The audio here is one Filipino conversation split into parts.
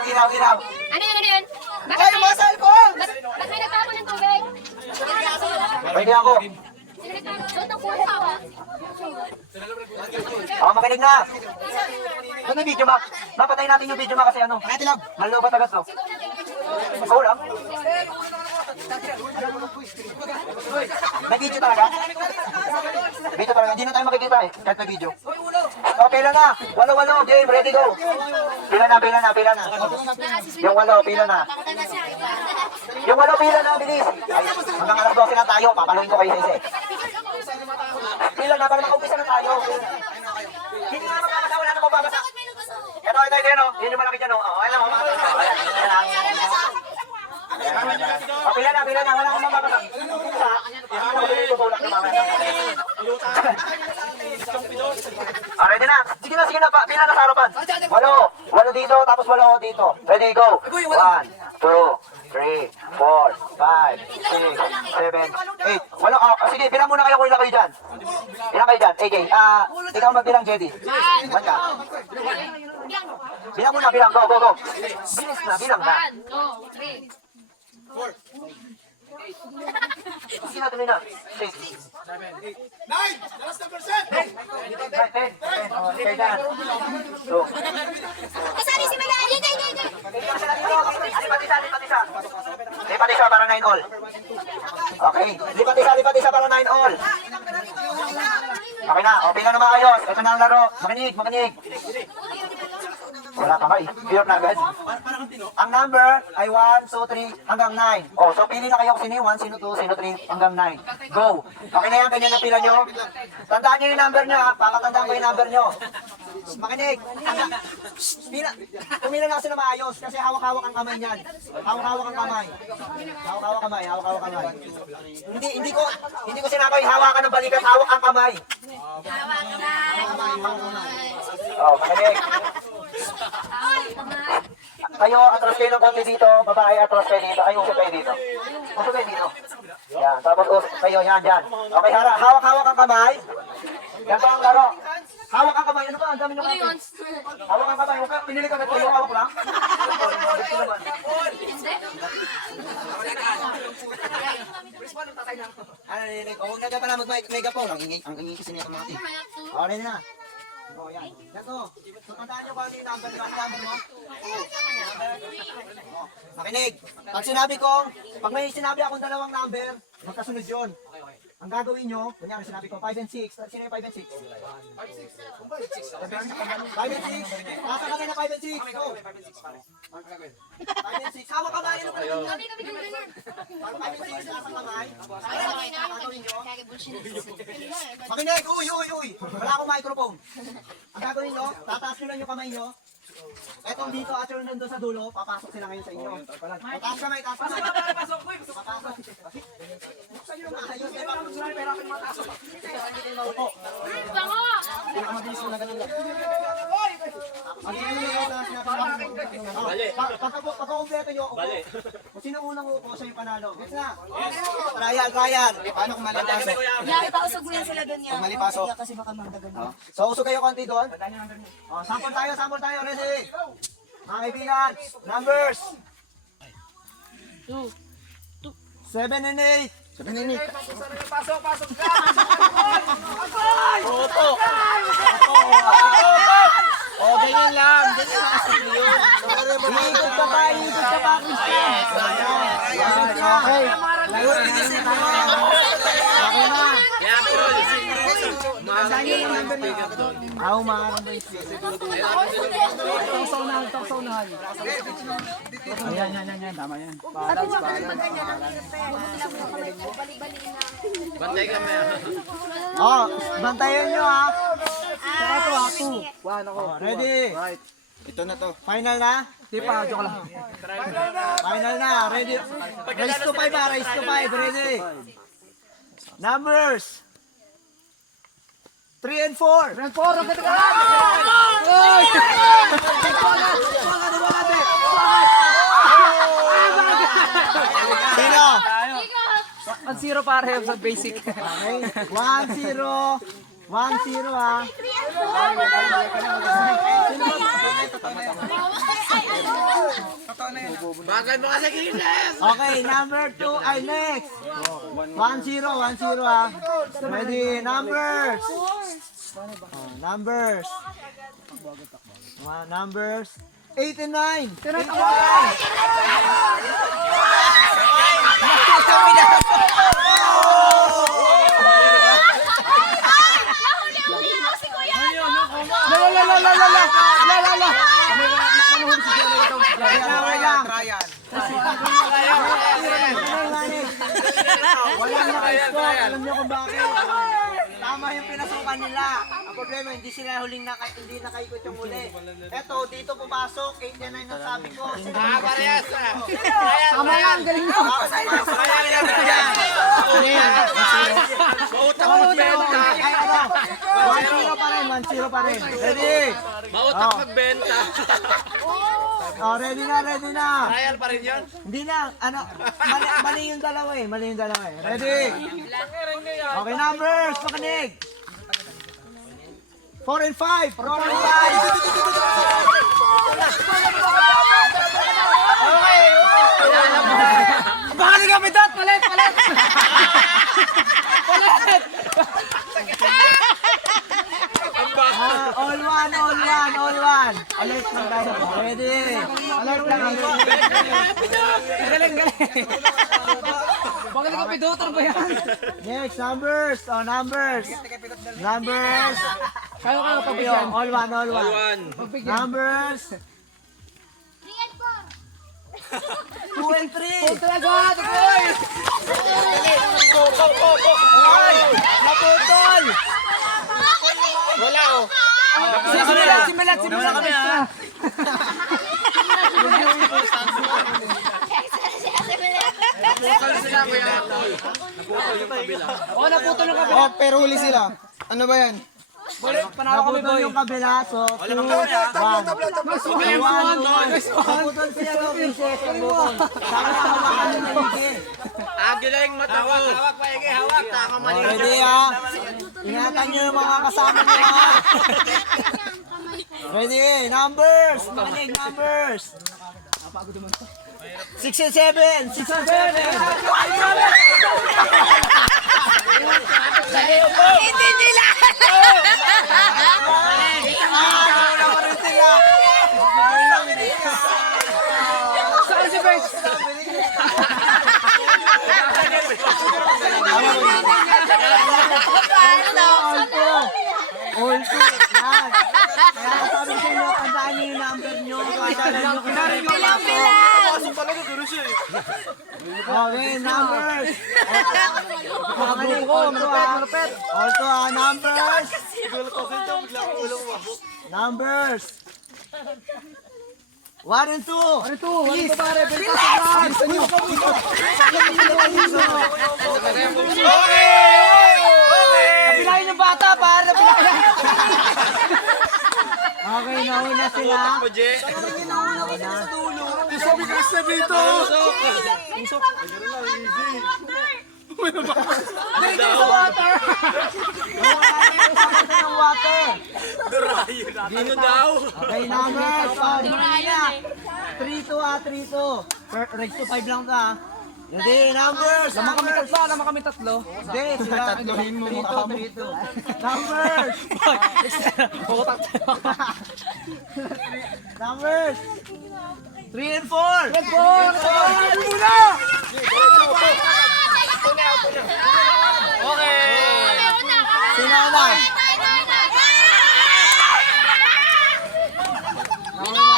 Ilaw. Ano yun? Ay, masal ko! Ba't may nagtapon ng tubig? Pwede ako. Sino nagtapon? Suot ng puso ah. Makinig na. Ano yung video, ma? Mapatayin natin yung video, ma, kasi ano? Malo ba tagas, no? Ikaw lang? May video talaga? Video talaga. Hindi na tayo makikita eh. Kahit may video. Okay lang na. Walo. Game. Ready, go. Pila na. Yung walo, pila na. Yung walo, pila na. Bilis. Ay, hanggang alas 12 na tayo. Papaluin ko kayo isa. Pila na para makaumpisa na tayo. Hindi na mapapasa. Wala na mapapasa. Ito. Yan yung malaki dyan. Ayan lang. Pila na. Wala akong mapapasa. Ready na. Sige na. Pila na sa harapan. Walo dito, tapos walo dito. Ready, go. 1, 2, 3, 4, 5, 6, 7, 8. Walo. Sige, bilang muna kayo kung ilan kayo dyan. Ilan kayo dyan? AJ. Ikaw magbilang, Jedy. One ka. Bilang muna, Go. Bilis na, bilang na. 1, 2, 3. Sige na, tuloy na. 6, 9! Last number 7! 10. Okay, dyan. 2. Kasali si Mala. Yun. Lipat isa para 9 all. Okay. Lipat isa para 9 all. Okay na. Okay na naman ayos. Ito na ang laro. Makinig. Wala pa kayo. Pure na agad. Ang number ay 1, 2, 3 hanggang 9. So pili na kayo kung sino 1, sino 2, sino 3 hanggang 9. Go. Okay na yan. Ganyan na pila nyo. Tandaan nyo yung number nyo. Papatandaan ko yung number nyo. Makinig. Pumila na kasi na maayos kasi hawak-hawak ang kamay niyan. Hawak-hawak ang kamay. Hawak-hawak kamay. Hindi ko sinabi hawakan ng balikat, hawak ang kamay. Makinig. Kayo, atras kayo ng konti dito. Babae, atras kayo dito. Ay, usap kayo dito. Yan, tapos kayo, yan. Okay, hawak-hawak ang kamay. Yan pa ang laro. Hawak ang kamay. Ano ba? Ang dami nyo kamay. Hawak ang kamay. Pinili ka na ito. Hawak lang. Huwag na ka pala mag-megaphone. Ang ingin kasi niya kamati. Okay na. Yan. Ito. Tandaan nyo ba yung number mo? Makinig. Pag may sinabi akong dalawang number, magkasunod yun. Ang gagawin nyo, kunyari sinabi ko 5 and 6. Sino yung 5 and 6? 5 and 6? Nasa kami na 5 and 6. Go. 5 and 6. Hawak kamay. Ano ka yun? 5 and 6. Nasa kamay. Makinig. Uy. Wala akong microphone. Ang gagawin nyo, tataas nyo lang yung kamay nyo. Etong dito at yung nandun sa dulo, papasok sila ngayon sa inyo. Taas kamay. Papasok. Buksan nyo naman ayos. Eh, baka magsunod pera ako yung mga taso. Bango! Pinakamabilis mo na ganun lang. Ang ganun nyo na sinabi. Pagkakompleto nyo, upo. Kung sino unang upo, siya yung panalo. Gets na? Trial. Paano kung malipasok? Ipausog mo yan sila doon yan. Pag malipasok. Kasi baka magdagan. So, usog kayo konti doon. Sample tayo. Ready? Mga kaibigan, numbers. 7 and 8. Pasok ka! Ganyan lang kasi yun. Ikot ka pa. Okay. Okay na. Saan yung number niya? Umaharap ba yung Saunahan. Ayan. Tama yan. Bantay ka na. Bantayan nyo ha. Saka ito ha. 2. 1 ako. Ready? Right. Ito na to. Final na? Di pa, joke lang. Final na. Ready? Race to 5. Ready? Numbers. 3 and 4. 3 and 4. Ang katagalan. Sino? 1-0 pare sa basic. Okay. 1-0. 1-0 ha. Bagay mo kasi Giles! Okay, number 2 ay next. 1-0, 1-0 ah. Ready, numbers. Numbers. Numbers. 8 and 9. 8 and 9. Nahuli ako si Kuya. Walang naka-score. Alam niyo kung bakit? Tama yung pinasukan nila. Ang problema, hindi sila huling hindi nakaikot yung huli. Eto, dito pumasok. 89 ang sabi ko. Parehas! Tama yan, galing mo. Mautak magbenta! Ay, ano? 1-0 pa rin, 1-0 pa rin. Ready? Mautak magbenta! Oh, ready na, ready na. Trial pa rin yun? Hindi na, ano, mali yung dalawa eh, mali yung dalawa eh. Ready? Okay, numbers, makinig. 4 and 5, 4 and 5. Baka ni kami dot, palit. All one, all one, all one. Alert lang tayo. Ready? Alert lang, alert. Galing. Baka ni kami dot, ano ba yan? Next, numbers. Oh, numbers. Numbers. Kaya ka Okay, pabigyan. all one, all one. Pagbigyan. Numbers. 3 and 2 and 3. Talaga, tukoy! Ay, naputol. Wala oh! Simulat kami ha. Bukal sila kuya! Oh, naputol ng kabila. Oh, pero huli sila. Ano ba yan? Panawa kami, Naputol boy. yung kabila, so 2, 1. Naputol sila ng pieces. Naputol. Saka hawakan nyo na hindi. Agila yung mata ko! Hawak pa Ege! Hawak! Taka mali! Ready ah. Ingatan nyo yung mga kasama nyo ah. Ready, numbers. Makinig, numbers. 6 and 7. 6 and 7. Hindi nila. Saan si Bex? All two. Yan. Kaya sabi ko nyo, tandaan nyo yung number nyo. Tandaan nyo Okay, numbers. Malupit. All two ah, numbers. Numbers. 1 and 2. Ano to? Ano to pare? Napilahin ng bata, pare. Napilahin. Okay, nauna sila. Sabi ka sa dito! Ng water. Ano daw? Okay, numbers. Oh, Marina. 3-2 ah, 3-2. Rex to 5 lang ka. Ready, numbers. Naman kami tatlo, naman kami tatlo. Hindi, sila. 3-2. Numbers. Putak. Numbers. 3 and 4. Let's go! Muna! Sino na?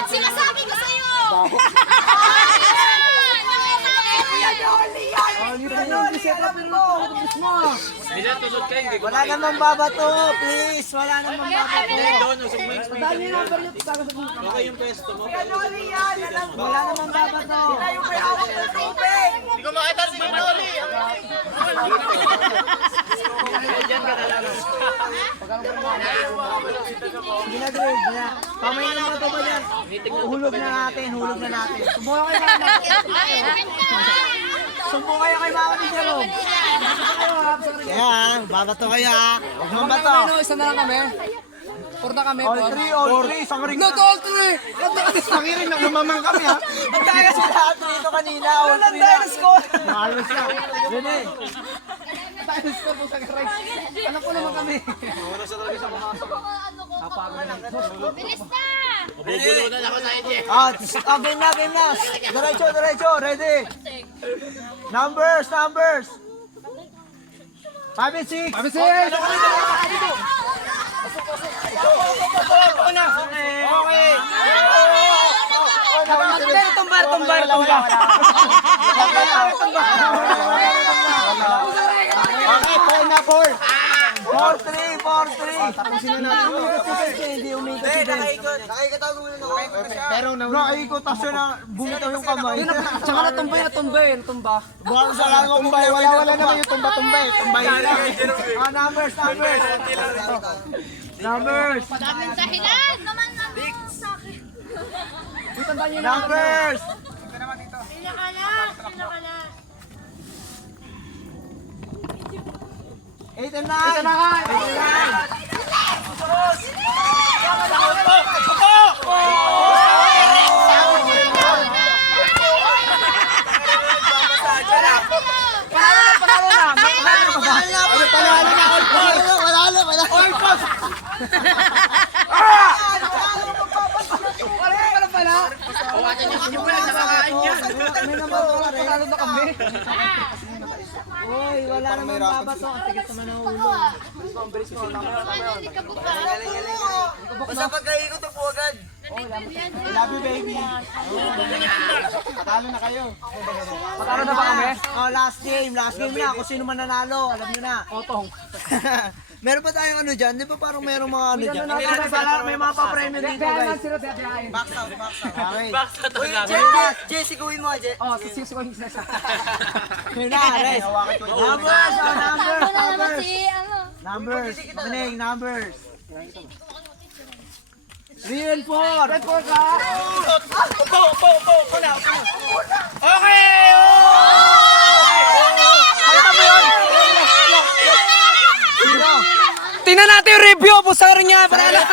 Sinasabi ko sa'yo. Wala namang babato, please. Wala namang babato. Okay yung pesto mo. Wala namang babato. Hindi ko makita si Manoli! Sige na, Dre. Pamay ng bato ba yan? Hulog na natin, hulog na natin. Sumbong kayo kay Mama ni Jerome. Kaya, babato kayo ha. Huwag mong bato. Ano, isa na lang kami. 4 na kami. All three, isang ring. No, all 3. Isang ring, nagmamang kami ha. Ang daya sila at dito kanina. Walang dahil score. Mahalos na. Rene. Dahil score po sa garay. Alam ko naman kami. Bilis na! Game na. Diretso. Ready. Numbers. 5 and 6. Tumbar. Okay, 4 na 4. 4-3. Tapusin na natin. Hindi umikot si Ben. Pero nakaikot kasi na bumitaw yung kamay. Tsaka natumba. Baka sa lang tumbay. Wala naman yung tumba-tumba eh. Tumbay lang. Numbers. Daming dahilan! Naman sa akin. Numbers. Sila ka lang! 8 and 9. Panalo na kami. Uy, wala namang babato. Ang tigas naman ng ulo. Hindi ka buka. Basta pagkaikot po agad. Love you, baby. Patalo na kayo. Patalo na ba kami? Oh, last game na. Kung sino man nanalo, alam nyo na. Otong. Meron pa tayong ano dyan? Di ba parang merong mga ano dyan? May mga pa-premium dito, Biyahe guys. sila, biyahe. Okay. Jesse, gawin mo, Jesse. Oh, sisisi ko yung isa. Yun na, rest. Numbers. Numbers. Makinig, numbers. 3 and 4. Red 4 ka. Tingnan natin yung review. Busar niya. Para lang.